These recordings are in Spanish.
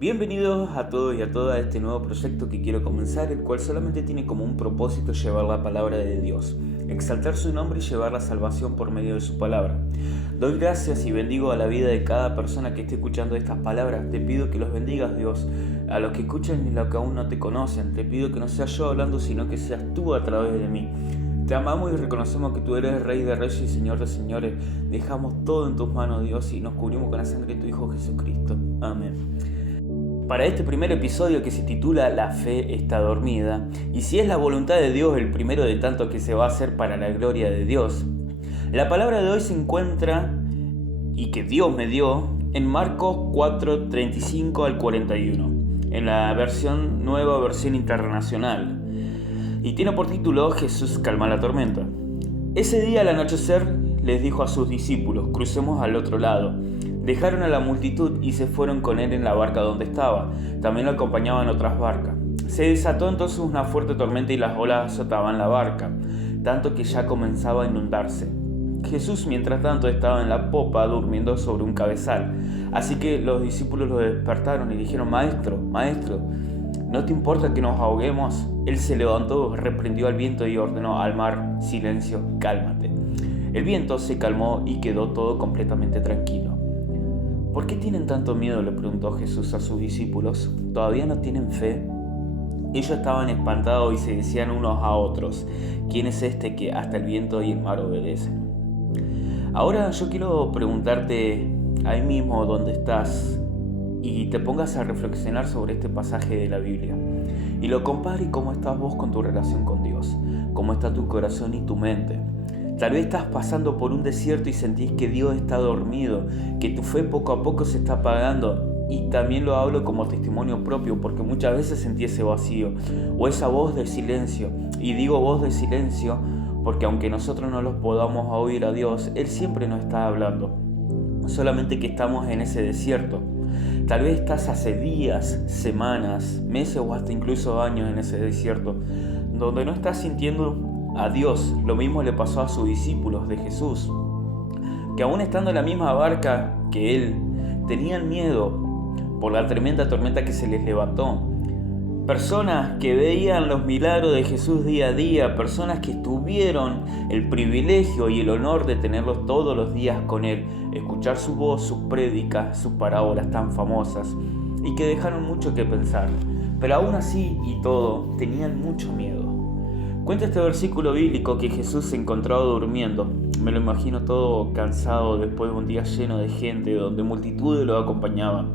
Bienvenidos a todos y a todas a este nuevo proyecto que quiero comenzar, el cual solamente tiene como un propósito llevar la palabra de Dios, exaltar su nombre y llevar la salvación por medio de su palabra. Doy gracias y bendigo a la vida de cada persona que esté escuchando estas palabras. Te pido que los bendigas, Dios, a los que escuchan y a los que aún no te conocen. Te pido que no seas yo hablando, sino que seas tú a través de mí. Te amamos y reconocemos que tú eres Rey de Reyes y Señor de Señores. Dejamos todo en tus manos, Dios, y nos cubrimos con la sangre de tu Hijo Jesucristo. Amén. Para este primer episodio que se titula La fe está dormida, y si es la voluntad de Dios el primero de tanto que se va a hacer para la gloria de Dios, la palabra de hoy se encuentra, y que Dios me dio, en Marcos 4:35 al 41, en la nueva versión internacional, y tiene por título Jesús calma la tormenta. Ese día al anochecer les dijo a sus discípulos: crucemos al otro lado. Dejaron a la multitud y se fueron con él en la barca donde estaba. También lo acompañaban otras barcas. Se desató entonces una fuerte tormenta y las olas azotaban la barca, tanto que ya comenzaba a inundarse. Jesús, mientras tanto, estaba en la popa durmiendo sobre un cabezal. Así que los discípulos lo despertaron y dijeron: Maestro, ¿no te importa que nos ahoguemos? Él se levantó, reprendió al viento y ordenó al mar: silencio, cálmate. El viento se calmó y quedó todo completamente tranquilo. ¿Por qué tienen tanto miedo?, le preguntó Jesús a sus discípulos. ¿Todavía no tienen fe? Ellos estaban espantados y se decían unos a otros: ¿quién es este que hasta el viento y el mar obedecen? Ahora yo quiero preguntarte ahí mismo donde estás y te pongas a reflexionar sobre este pasaje de la Biblia y lo compares cómo estás vos con tu relación con Dios, cómo está tu corazón y tu mente. Tal vez estás pasando por un desierto y sentís que Dios está dormido, que tu fe poco a poco se está apagando. Y también lo hablo como testimonio propio, porque muchas veces sentí ese vacío o esa voz de silencio. Y digo voz de silencio porque aunque nosotros no los podamos oír a Dios, Él siempre nos está hablando. Solamente que estamos en ese desierto. Tal vez estás hace días, semanas, meses o hasta incluso años en ese desierto, donde no estás sintiendo a Dios. Lo mismo le pasó a sus discípulos de Jesús, que aún estando en la misma barca que Él, tenían miedo por la tremenda tormenta que se les levantó. Personas que veían los milagros de Jesús día a día, personas que tuvieron el privilegio y el honor de tenerlos todos los días con Él, escuchar su voz, sus prédicas, sus parábolas tan famosas, y que dejaron mucho que pensar. Pero aún así y todo, tenían mucho miedo. Cuenta este versículo bíblico que Jesús se encontraba durmiendo. Me lo imagino todo cansado después de un día lleno de gente, donde multitudes lo acompañaban.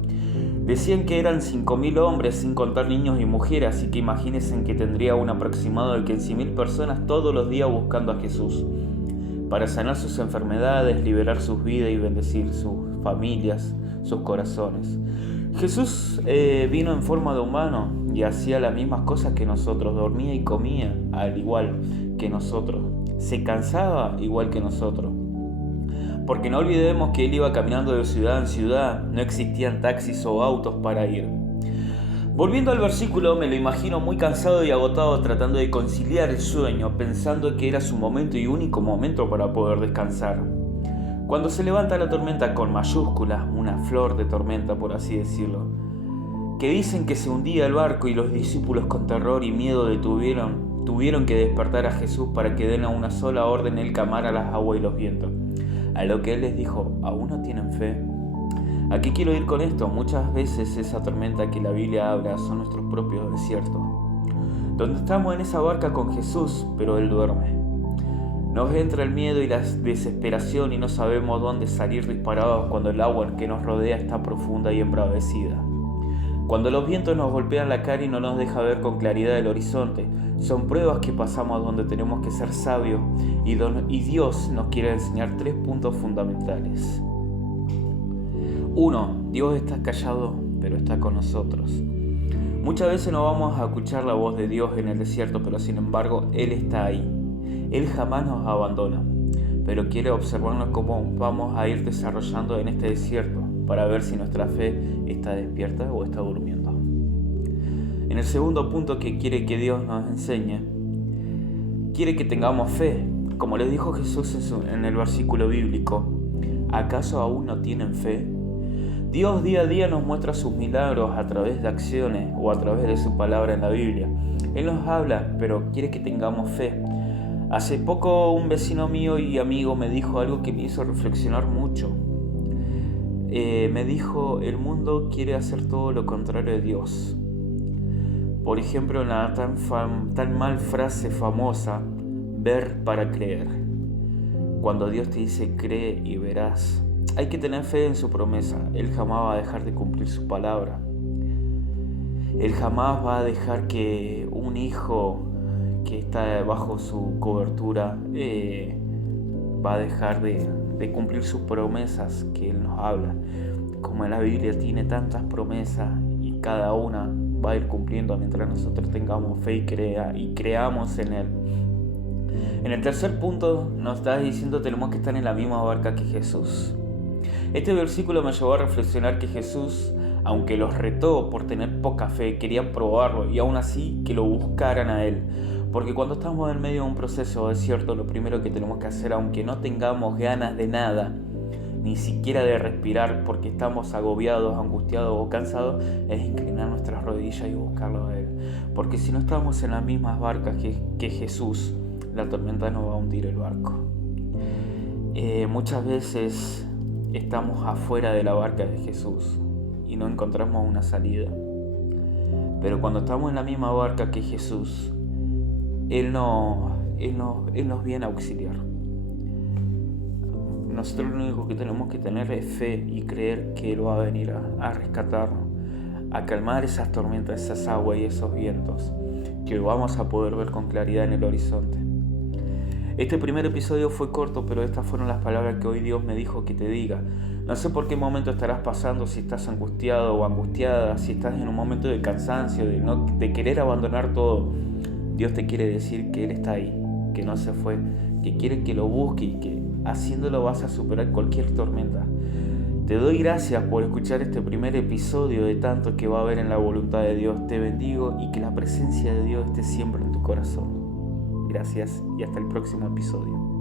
Decían que eran 5.000 hombres, sin contar niños y mujeres, así que imagínense que tendría un aproximado de 15.000 personas todos los días buscando a Jesús, para sanar sus enfermedades, liberar sus vidas y bendecir sus familias, sus corazones. Jesús vino en forma de humano y hacía las mismas cosas que nosotros, dormía y comía al igual que nosotros, se cansaba igual que nosotros. Porque no olvidemos que Él iba caminando de ciudad en ciudad, no existían taxis o autos para ir. Volviendo al versículo, me lo imagino muy cansado y agotado tratando de conciliar el sueño, pensando que era su momento y único momento para poder descansar. Cuando se levanta la tormenta con mayúsculas, una flor de tormenta por así decirlo, que dicen que se hundía el barco y los discípulos con terror y miedo tuvieron que despertar a Jesús para que den a una sola orden Él calmara las aguas y los vientos. A lo que Él les dijo: ¿aún no tienen fe? ¿A qué quiero ir con esto? Muchas veces esa tormenta que la Biblia habla son nuestros propios desiertos, donde estamos en esa barca con Jesús, pero Él duerme. Nos entra el miedo y la desesperación y no sabemos dónde salir disparados cuando el agua que nos rodea está profunda y embravecida. Cuando los vientos nos golpean la cara y no nos deja ver con claridad el horizonte, son pruebas que pasamos donde tenemos que ser sabios y Dios nos quiere enseñar 3 puntos fundamentales. 1. Dios está callado, pero está con nosotros. Muchas veces no vamos a escuchar la voz de Dios en el desierto, pero sin embargo Él está ahí. Él jamás nos abandona, pero quiere observarnos cómo vamos a ir desarrollando en este desierto para ver si nuestra fe está despierta o está durmiendo. En el segundo punto que quiere que Dios nos enseñe, quiere que tengamos fe. Como les dijo Jesús en el versículo bíblico: ¿acaso aún no tienen fe? Dios día a día nos muestra sus milagros a través de acciones o a través de su palabra en la Biblia. Él nos habla, pero quiere que tengamos fe. Hace poco un vecino mío y amigo me dijo algo que me hizo reflexionar mucho. Me dijo, el mundo quiere hacer todo lo contrario de Dios. Por ejemplo, en la tan mal frase famosa, ver para creer. Cuando Dios te dice cree y verás, hay que tener fe en su promesa. Él jamás va a dejar de cumplir su palabra. Él jamás va a dejar que un hijo que está bajo su cobertura va a dejar de cumplir sus promesas que Él nos habla. Como en la Biblia tiene tantas promesas y cada una va a ir cumpliendo mientras nosotros tengamos fe y creamos en Él. En el tercer punto nos está diciendo que tenemos que estar en la misma barca que Jesús. Este versículo me llevó a reflexionar que Jesús, aunque los retó por tener poca fe, querían probarlo y aún así que lo buscaran a Él. Porque cuando estamos en medio de un proceso desierto, lo primero que tenemos que hacer, aunque no tengamos ganas de nada, ni siquiera de respirar porque estamos agobiados, angustiados o cansados, es inclinar nuestras rodillas y buscarlo a Él. Porque si no estamos en las mismas barcas que Jesús, la tormenta nos va a hundir el barco. Muchas veces estamos afuera de la barca de Jesús y no encontramos una salida. Pero cuando estamos en la misma barca que Jesús, Él nos viene a auxiliar. Nosotros lo único que tenemos que tener es fe y creer que Él va a venir a rescatarnos, a calmar esas tormentas, esas aguas y esos vientos que vamos a poder ver con claridad en el horizonte. Este primer episodio fue corto, pero estas fueron las palabras que hoy Dios me dijo que te diga. No sé por qué momento estarás pasando, si estás angustiado o angustiada, si estás en un momento de cansancio, de querer abandonar todo. Dios te quiere decir que Él está ahí, que no se fue, que quiere que lo busques y que haciéndolo vas a superar cualquier tormenta. Te doy gracias por escuchar este primer episodio de tanto que va a haber en la voluntad de Dios. Te bendigo y que la presencia de Dios esté siempre en tu corazón. Gracias y hasta el próximo episodio.